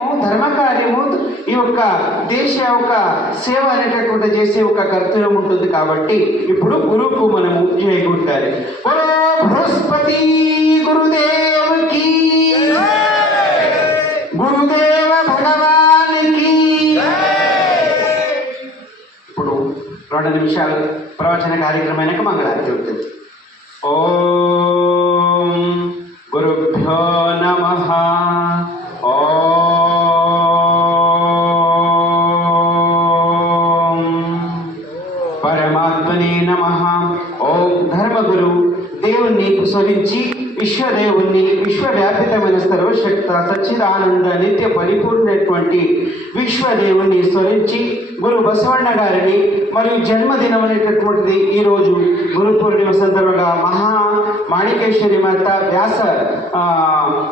ధర్మకార్యము ఈ యొక్క దేశ యొక్క సేవ అనేటటువంటి చేసే ఒక కర్తవ్యం ఉంటుంది. కాబట్టి ఇప్పుడు గురువుకు మనము చేయకుంటారు. బృహస్పతి గురుదేవుకి, గురుదేవ భగవానికి. ఇప్పుడు 2 నిమిషాలు ప్రవచన కార్యక్రమానికి మంగళారతి ఉంటుంది. ఓం గురుభ్యో నమః. ఓం పరమాత్మనే నమః. ఓం ధర్మగురు దేవుణ్ణి స్మరించి విశ్వదేవుణ్ణి, విశ్వవ్యాపితమైన సర్వశక్త సచ్చిదానంద నిత్య పరిపూర్ణటువంటి విశ్వదేవుణ్ణి స్మరించి గురు బసవಣ್ణ గారిని మరియు జన్మదినం అనేటటువంటిది ఈరోజు గురు పూర్ణిమ సందర్భంగా మాణికేశ్వరి మాత వ్యాస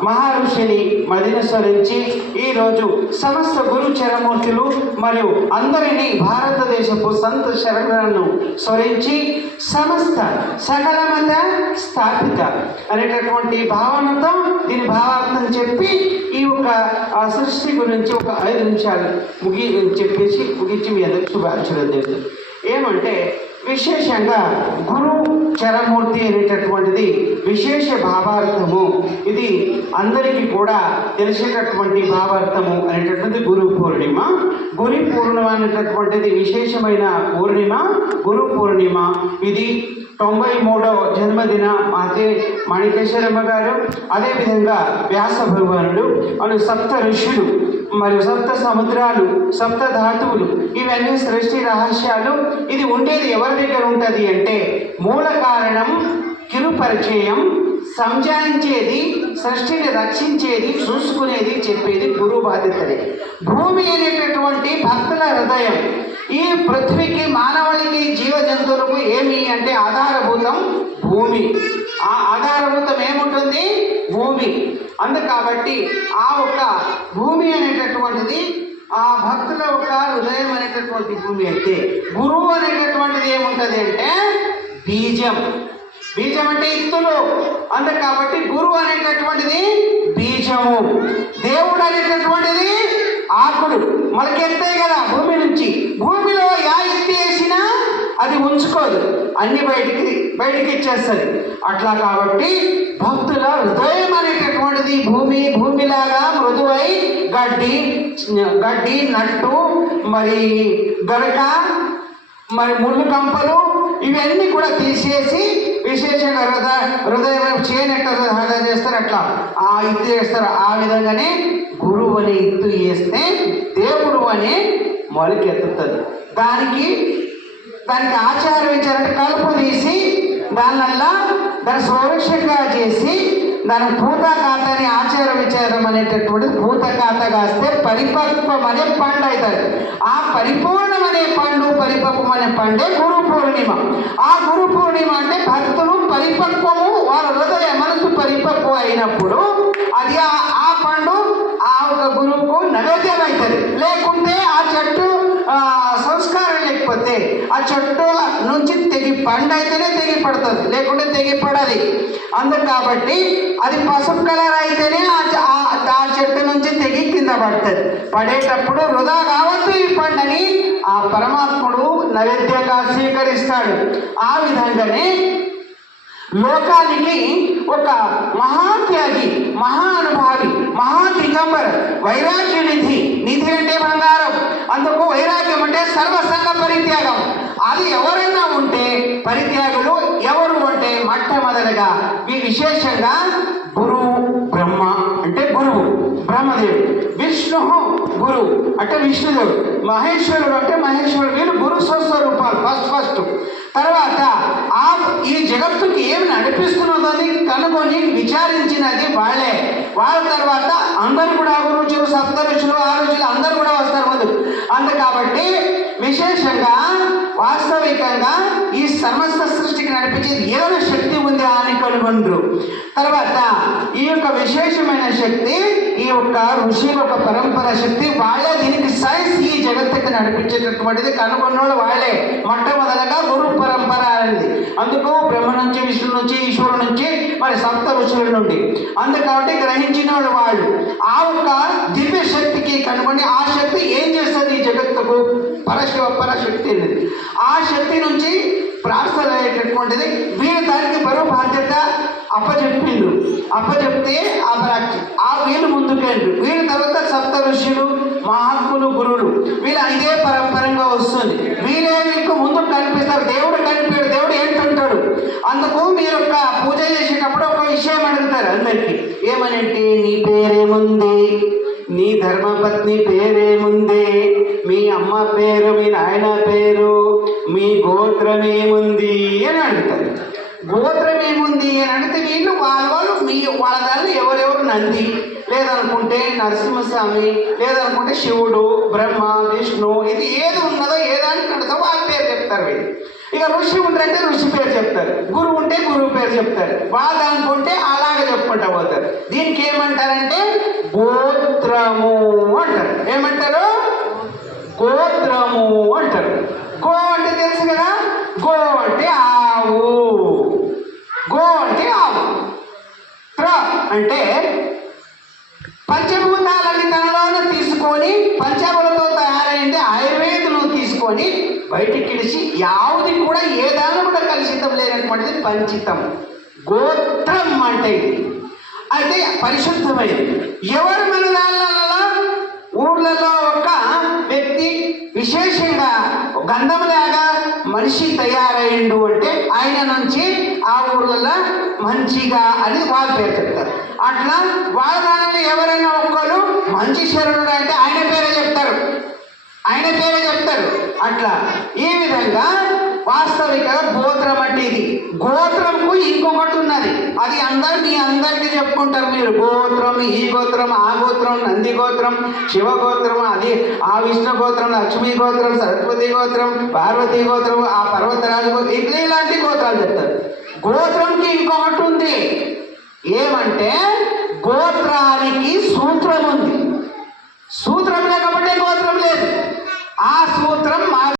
మహర్షిని మదినస్మరించి ఈరోజు సమస్త గురు చరమూర్తులు మరియు అందరినీ భారతదేశపు సంత శరణను స్మరించి సమస్త సకల మత స్థాపిత అనేటటువంటి భావనతో దీని భావార్థం చెప్పి ఈ యొక్క సృష్టి గురించి ఒక 5 నిమిషాలు చెప్పేసి ముగించి మీ అందరికి శుభాకాంక్షలు చేస్తాను. ఏమంటే విశేషంగా గురు చరమూర్తి అనేటటువంటిది విశేష భావార్థము. ఇది అందరికీ కూడా తెలిసేటటువంటి భావార్థము అనేటటువంటిది గురు పూర్ణిమ. గురు పూర్ణిమ అనేటటువంటిది విశేషమైన పూర్ణిమ, గురు పూర్ణిమ. ఇది 93వ జన్మదిన మాతే మాణికేశ్వరమ్మ గారు, అదేవిధంగా వ్యాస భగవానుడు మరియు 7 ఋషులు మరియు 7 సముద్రాలు, 7 ధాతువులు, ఇవన్నీ సృష్టి రహస్యాలు. ఇది ఉండేది ఎవరి దగ్గర ఉంటుంది అంటే మూల కారణం, కిరు పరిచయం, సంజాయించేది, సృష్టిని రక్షించేది, చూసుకునేది, చెప్పేది గురువు బాధ్యతలే. భూమి అనేటటువంటి భక్తుల హృదయం. ఈ పృథ్వీకి, మానవుడికి, జీవ జంతువులకు ఏమి అంటే ఆధారభూతం భూమి. ఆ ఆధారభూతం ఏముంటుంది? భూమి. కాబట్టి ఆ ఒక్క భూమి అనేటటువంటిది ఆ భక్తుల ఒక హృదయం అనేటటువంటి భూమి అయితే, గురువు అనేటటువంటిది ఏముంటుంది అంటే బీజం. బీజం అంటే ఇత్తులు. కాబట్టి గురువు అనేటటువంటిది బీజము. దేవుడు అనేటటువంటిది ఆకులు మొలకెత్తాయి కదా భూమి నుంచి. భూమిలో ఎత్తి వేసినా అది ఉంచుకోదు, అన్ని బయటికి ఇచ్చేస్తుంది. అట్లా కాబట్టి భక్తుల హృదయం అనేటటువంటిది భూమి. భూమిలాగా మృదువై గడ్డి నట్టు, మరి గరక, మరి ముళ్ళు కంపలు, ఇవన్నీ కూడా తీసేసి విశేషంగా హృదయం చేయనట్టు చేస్తారు. అట్లా ఆ ఇత్తు చేస్తారు. ఆ విధంగానే గురువు అనే ఇత్తు వేస్తే దేవుడు అనే మొలకెత్తుతుంది. దానికి ఆచారం ఇచ్చారంటే కలుపు తీసి దానివల్ల దాన్ని సంరక్షణగా చేసి దాని పూత ఖాతాని ఆచారం ఇచ్చారం అనేటటువంటి పూత ఖాత కాస్తే పరిపక్వం అనే పండు అవుతుంది. ఆ పరిపూర్ణం అనే పండు, పరిపక్వం అనే పండే గురు పూర్ణిమ. ఆ గురు పూర్ణిమ అంటే భక్తులు పరిపక్వము, వాళ్ళ హృదయ మనసు పరిపక్వం అయినప్పుడు అది ఆ పండు ఆ ఒక గురువుకు నైవేద్యం అవుతుంది. లేకుంటే ఆ చెట్టు సంస్కారం లేకపోతే ఆ చెట్టు నుంచి పండు అయితేనే తెగి పడుతుంది, లేకుంటే తెగి పడాలి. కాబట్టి అది పసుపు కలర్ అయితేనే ఆ చెట్టు నుంచి తెగి కింద పడుతుంది. పడేటప్పుడు వృధా కావద్దు ఈ పండుని ఆ పరమాత్ముడు నైవేద్యంగా స్వీకరిస్తాడు. ఆ విధంగానే లోకానికి ఒక మహాత్యాగి, మహానుభావి, మహాదిగంబర, వైరాగ్య నిధి. నిధి అంటే బంగారం. అందుకు వైరాగ్యం అంటే సర్వసంగ పరిత్యాగం. అది ఎవరైనా ఉంటే పరిత్యాగులు ఎవరు అంటే మొట్టమొదటిగా విశేషంగా గురువు బ్రహ్మ అంటే గురువు బ్రహ్మదేవుడు, విష్ణు గురువు అంటే విష్ణుదేవుడు, మహేశ్వరుడు అంటే మహేశ్వరుడు. వీరు గురు స్వస్వరూపాలు ఫస్ట్. తర్వాత ఈ జగత్తుకి ఏమి నడిపిస్తున్నదని కనుగొని విచారించినది వాళ్ళే. వాళ్ళ తర్వాత అందరూ కూడా గురువులు, 7 ఋషులు, 6 ఋషులు అందరూ కూడా వస్తారు ముందు. కాబట్టి విశేషంగా వాస్తవికంగా ఈ సమస్త సృష్టికి నడిపించేది ఏదైనా శక్తి ఉందా అని కనుగొండ్రు. తర్వాత ఈ యొక్క విశేషమైన శక్తి, ఈ యొక్క ఋషుల ఒక పరంపర శక్తి వాళ్ళే. దీనికి సైన్స్ ఈ జగత్తుకి నడిపించేటటువంటిది కనుగొన్నోళ్ళు వాళ్ళే. మొట్టమొదటిగా గురు పరంపర అనేది. అందుకు బ్రహ్మ నుంచి, విష్ణు నుంచి, ఈశ్వరు నుంచి, మరి 7 ఋషుల నుండి. కాబట్టి గ్రహించిన వాళ్ళు ఆ ఒక దివ్య శక్తికి ఎందుకు? పరశక్తి అనేది. ఆ శక్తి నుంచి ప్రార్థన అయ్యేటటువంటిది. వీళ్ళు దానికి బరువు బాధ్యత అప్పచెప్తే ఆ వీళ్ళు ముందుకెళ్ళి వీళ్ళ తర్వాత సప్త ఋషులు, మహాత్ములు, గురువులు, వీళ్ళు ఇదే పరంపరంగా వస్తుంది. వీళ్ళే మీకు ముందు కనిపిస్తారు. దేవుడు కనిపించాడు, దేవుడు ఏంటంటాడు. అందుకు మీరు ఒక పూజ చేసేటప్పుడు ఒక విషయం అడుగుతారు అందరికీ. ఏమనంటే, నీ పేరేముంది, నీ ధర్మపత్ని పేరేముంది, మీ అమ్మ పేరు, మీ నాయన పేరు, మీ గోత్రం ఏముంది అని అడుగుతారు. గోత్రం ఏముంది అని అడిగితే వీళ్ళు వాళ్ళ దాన్ని ఎవరెవరు నంది, లేదనుకుంటే నరసింహస్వామి, లేదనుకుంటే శివుడు, బ్రహ్మ, విష్ణు, ఇది ఏది ఉన్నదో ఏదానికి అడుగుతా వాళ్ళ పేరు చెప్తారు వీళ్ళు. ఇక ఋషి ఉంటారంటే ఋషి పేరు చెప్తారు, గురువు ఉంటే గురువు పేరు చెప్తారు, వాళ్ళు అనుకుంటే అలాగే చెప్పుకుంటా పోతారు. దీనికి ఏమంటారంటే గోత్రము అంటారు. ఏమంటారు? గోత్రము అంటారు. గో అంటే తెలుసు కదా, గో అంటే ఆవు, గో అంటే ఆవు. త్ర అంటే పంచభూతాలని తనలోనే తీసుకొని, పంచభూలతో తయారైంది ఆయుర్వేదులు తీసుకొని బయటికి ఇడిచి, యావది కూడా ఏ దాని కూడా కలుషితం లేనటువంటిది పంచితం. గోత్రం అంటే ఇది అయితే పరిశుద్ధమైంది. ఎవరు మన దానిలో ఊర్లలో ఒక వ్యక్తి విశేషంగా గంధంలాగా మనిషి తయారయ్యిండు అంటే ఆయన నుంచి ఆ ఊర్లలో మంచిగా అని వాళ్ళ పేరు చెప్తారు. అట్లా వాళ్ళ దానిలో ఎవరైనా ఒక్కరు మంచి శరణుడు అంటే ఆయన పేరే చెప్తారు. అట్లా ఈ విధంగా వాస్తవిక గోత్రం అంటే ఇది. గోత్రంకు ఇంకొకటి ఉన్నది, అది అందరికీ చెప్పుకుంటారు మీరు. గోత్రం, ఈ గోత్రం, ఆ గోత్రం, నంది గోత్రం, శివ గోత్రం, అది ఆ విష్ణు గోత్రం, లక్ష్మీ గోత్రం, సరస్వతి గోత్రం, పార్వతీ గోత్రం, ఆ పర్వతరాజు గోత్రం, ఇలాంటి గోత్రాలు చెప్తారు. గోత్రంకి ఇంకొకటి ఉంది, ఏమంటే